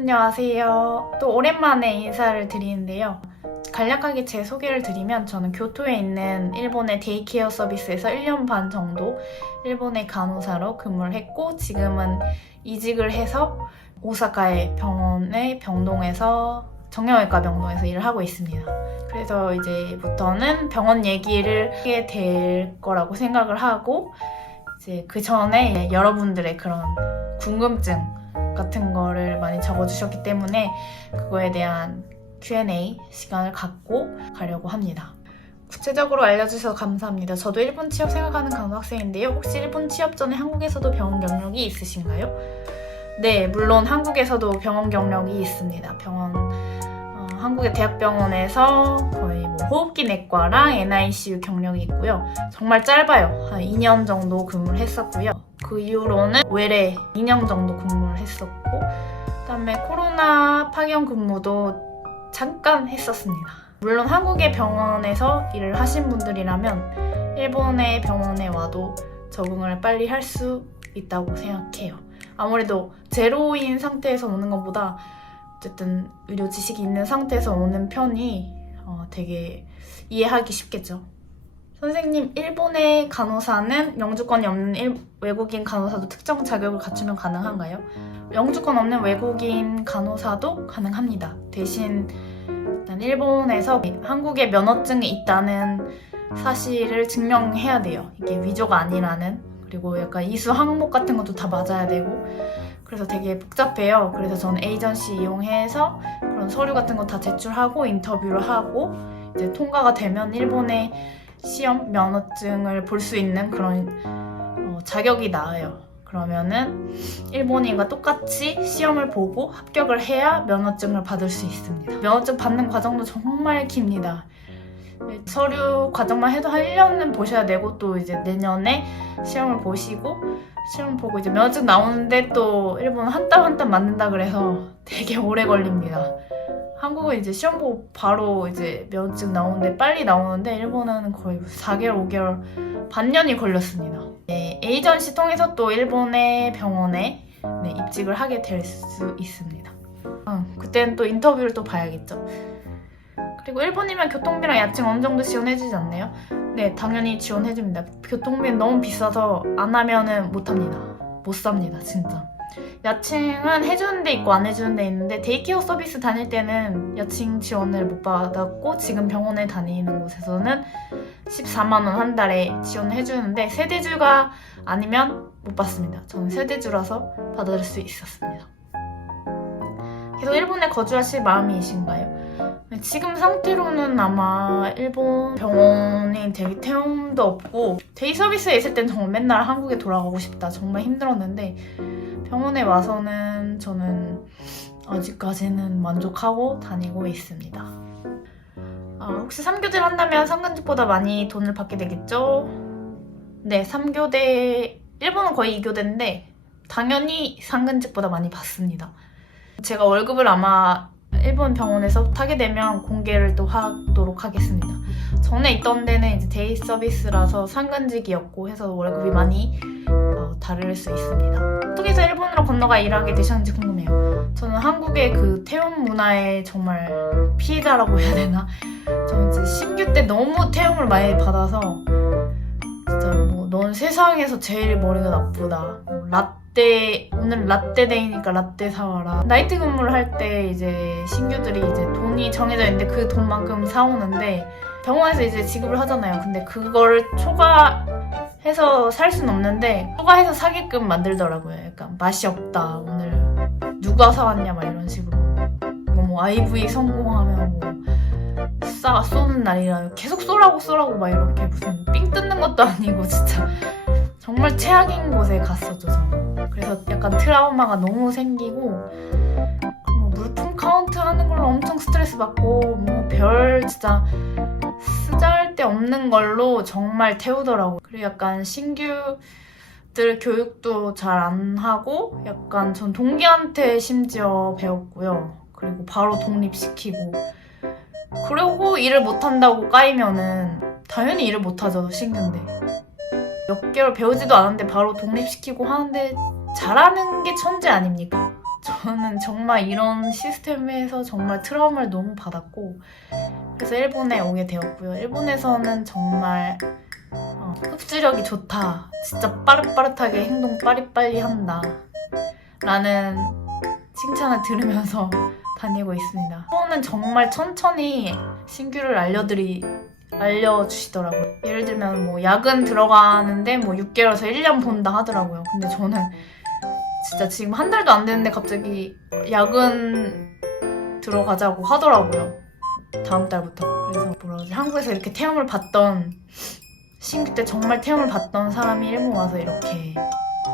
안녕하세요. 또 오랜만에 인사를 드리는데요. 간략하게 제 소개를 드리면 저는 교토에 있는 일본의 데이케어 서비스에서 1년 반 정도 일본의 간호사로 근무를 했고 지금은 이직을 해서 오사카의 병원의 병동에서 정형외과 병동에서 일을 하고 있습니다. 그래서 이제부터는 병원 얘기를 하게 될 거라고 생각을 하고 이제 그 전에 여러분들의 그런 궁금증 같은 거를 많이 적어주셨기 때문에 그거에 대한 Q&A 시간을 갖고 가려고 합니다. 구체적으로 알려주셔서 감사합니다. 저도 일본 취업 생각하는 간호학생인데요. 혹시 일본 취업 전에 한국에서도 병원 경력이 있으신가요? 네, 물론 한국에서도 병원 경력이 있습니다. 한국의 대학병원에서 거의 호흡기 내과랑 NICU 경력이 있고요. 정말 짧아요. 한 2년 정도 근무를 했었고요. 그 이후로는 외래 2년 정도 근무를 했었고 그다음에 코로나 파견 근무도 잠깐 했었습니다. 물론 한국의 병원에서 일을 하신 분들이라면 일본의 병원에 와도 적응을 빨리 할 수 있다고 생각해요. 아무래도 제로인 상태에서 오는 것보다 어쨌든 의료 지식이 있는 상태에서 오는 편이 되게 이해하기 쉽겠죠. 선생님, 일본의 간호사는 영주권이 없는 외국인 간호사도 특정 자격을 갖추면 가능한가요? 영주권 없는 외국인 간호사도 가능합니다. 대신 일단 일본에서 한국에 면허증이 있다는 사실을 증명해야 돼요. 이게 위조가 아니라는. 그리고 약간 이수 항목 같은 것도 다 맞아야 되고 그래서 되게 복잡해요. 그래서 저는 에이전시 이용해서 그런 서류 같은 거 다 제출하고 인터뷰를 하고 이제 통과가 되면 일본의 시험 면허증을 볼 수 있는 그런 자격이 나와요. 그러면은 일본인과 똑같이 시험을 보고 합격을 해야 면허증을 받을 수 있습니다. 면허증 받는 과정도 정말 깁니다. 서류 과정만 해도 한 1년은 보셔야 되고 또 이제 내년에 시험을 보시고 시험 보고 이제 면허증 나오는데 또 일본은 한 땀 한 땀 맞는다 그래서 되게 오래 걸립니다. 한국은 이제 시험 보고 바로 이제 면허증 나오는데 빨리 나오는데 일본은 거의 4개월, 5개월, 반년이 걸렸습니다. 네, 에이전시 통해서 또 일본의 병원에 입직을 하게 될 수 있습니다. 그때는 또 인터뷰를 또 봐야겠죠. 그리고 일본이면 교통비랑 야증 어느 정도 지원해주지 않나요? 네, 당연히 지원해줍니다. 교통비는 너무 비싸서 안 하면은 못합니다. 못 삽니다, 진짜. 야칭은 해주는 데 있고 안 해주는 데 있는데 데이케어 서비스 다닐 때는 야칭 지원을 못 받았고 지금 병원에 다니는 곳에서는 14만 원 한 달에 지원을 해주는데 세대주가 아니면 못 받습니다. 저는 세대주라서 받을 수 있었습니다. 계속 일본에 거주하실 마음이신가요? 지금 상태로는 아마 일본 병원이 되게 태움도 없고 데이 서비스에 있을 땐 정말 맨날 한국에 돌아가고 싶다. 정말 힘들었는데 병원에 와서는 저는 아직까지는 만족하고 다니고 있습니다. 혹시 3교대를 한다면 상근직보다 많이 돈을 받게 되겠죠? 네, 3교대, 일본은 거의 2교대인데 당연히 상근직보다 많이 받습니다. 제가 월급을 아마 일본 병원에서 타게 되면 공개를 또 하도록 하겠습니다. 전에 있던 데는 이제 데이 서비스라서 상근직이었고 해서 월급이 많이 다를 수 있습니다. 어떻게 해서 일본으로 건너가 일하게 되셨는지 궁금해요. 저는 한국의 그 태움 문화의 정말 피해자라고 해야 되나? 저는 이제 신규 때 너무 태움을 많이 받아서 진짜 넌 세상에서 제일 머리가 나쁘다. 오늘 라떼데이니까 라떼 사와라. 나이트 근무를 할 때 이제 신규들이 이제 돈이 정해져 있는데 그 돈만큼 사오는데 병원에서 이제 지급을 하잖아요. 근데 그거를 초과해서 살 순 없는데 초과해서 사게끔 만들더라고요. 약간 맛이 없다. 오늘 누가 사왔냐 막 이런 식으로. IVE 성공하면 쏘는 날이라 계속 쏘라고 막 이렇게 무슨 삥 뜯는 것도 아니고 진짜 정말 최악인 곳에 갔었죠. 저는. 그래서 약간 트라우마가 너무 생기고 물품 카운트 하는 걸로 엄청 스트레스 받고 별 진짜 쓰잘데 없는 걸로 정말 태우더라고요. 그리고 약간 신규들 교육도 잘 안 하고 약간 전 동기한테 심지어 배웠고요. 그리고 바로 독립시키고 그리고 일을 못한다고 까이면은 당연히 일을 못하죠. 신규인데 몇 개월 배우지도 않았는데 바로 독립시키고 하는데 잘하는 게 천재 아닙니까? 저 저는 정말 이런 시스템에서 정말 트라우마를 너무 받았고 그래서 일본에 오게 되었고요. 일본에서는 정말 흡수력이 좋다. 진짜 빠릇빠릇하게 행동 빠리빨리 한다. 라는 칭찬을 들으면서 다니고 있습니다. 일본은 정말 천천히 신규를 알려주시더라고요. 예를 들면 뭐 야근 들어가는데 뭐 6개월에서 1년 본다 하더라고요. 근데 저는 진짜 지금 한 달도 안 됐는데 갑자기 야근 들어가자고 하더라고요. 다음 달부터. 그래서 뭐라 그러지? 한국에서 이렇게 태움을 받던 신규 때 정말 태움을 받던 사람이 일본 와서 이렇게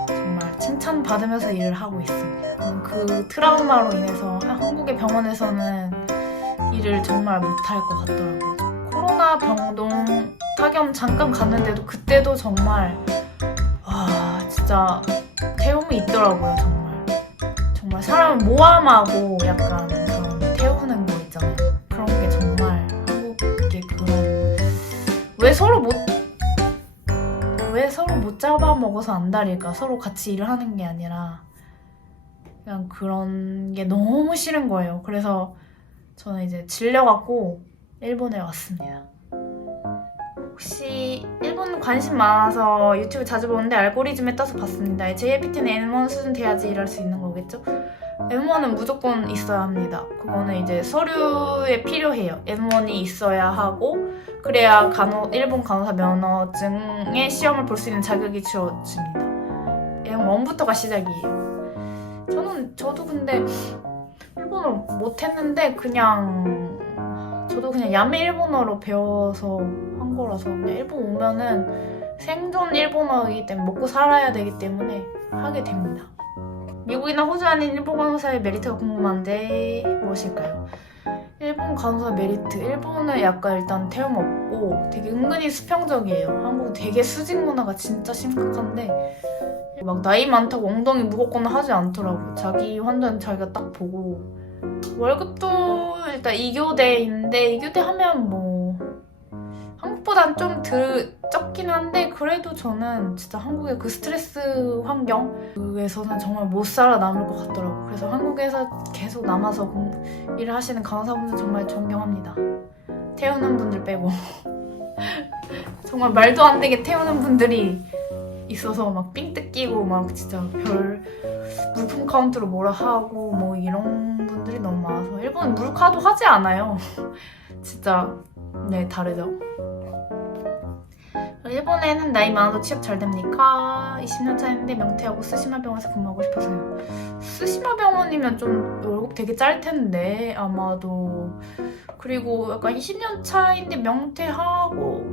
정말 칭찬받으면서 일을 하고 있습니다. 그 트라우마로 인해서 한국의 병원에서는 일을 정말 못할 것 같더라고요. 코로나 병동 타겸 잠깐 갔는데도 그때도 정말 와 진짜 태움이 있더라고요. 정말 사람을 모함하고 약간 그런 태우는 거 있잖아요. 그런 게 정말 한국의 그런 왜 서로 못 잡아먹어서 안달일까? 서로 같이 일을 하는 게 아니라 그냥 그런 게 너무 싫은 거예요. 그래서 저는 이제 질려갖고 일본에 왔습니다. 혹시 일본 관심 많아서 유튜브 자주 보는데 알고리즘에 떠서 봤습니다. JLPT는 N1 수준 돼야지 일할 수 있는 거겠죠? N1은 무조건 있어야 합니다. 그거는 이제 서류에 필요해요. N1이 있어야 하고 그래야 일본 간호사 면허증의 시험을 볼 수 있는 자격이 주어집니다. N1부터가 시작이에요. 저도 근데 일본어 못했는데 저도 그냥 야매 일본어로 배워서 한 거라서 그냥 일본 오면은 생존 일본어이기 때문에 먹고 살아야 되기 때문에 하게 됩니다. 미국이나 호주 아닌 일본 간호사의 메리트가 궁금한데 무엇일까요? 일본 간호사 메리트. 일본은 약간 일단 태움 없고 되게 은근히 수평적이에요. 한국은 되게 수직 문화가 진짜 심각한데 막 나이 많다고 엉덩이 무겁거나 하지 않더라고요. 자기 환자는 자기가 딱 보고 월급도 일단 2교대인데 2교대 하면 뭐 한국보단 좀 적긴 한데 그래도 저는 진짜 한국의 그 스트레스 환경에서는 정말 못 살아남을 것 같더라고요. 그래서 한국에서 계속 남아서 일을 하시는 간호사분들 정말 존경합니다. 태우는 분들 빼고 정말 말도 안 되게 태우는 분들이 있어서 막 삥 뜯기고 막 진짜 별 물품 카운트로 뭐라 하고 뭐 이런 분들이 너무 많아서 일본은 물카도 하지 않아요. 진짜 네 다르죠. 일본에는 나이 많아도 취업 잘 됩니까? 20년 차인데 명퇴하고 스시마 병원에서 근무하고 싶어서요. 스시마 병원이면 좀 월급 되게 짤 텐데 아마도. 그리고 약간 20년 차인데 명퇴하고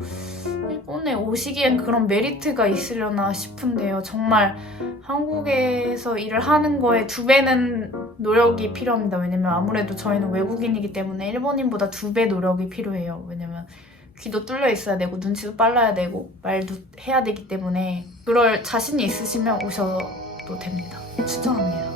일본에 오시기엔 그런 메리트가 있으려나 싶은데요. 정말 한국에서 일을 하는 거에 2배는 노력이 필요합니다. 왜냐면 아무래도 저희는 외국인이기 때문에 일본인보다 2배 노력이 필요해요. 왜냐면 귀도 뚫려 있어야 되고 눈치도 빨라야 되고 말도 해야 되기 때문에 그럴 자신이 있으시면 오셔도 됩니다. 추천합니다.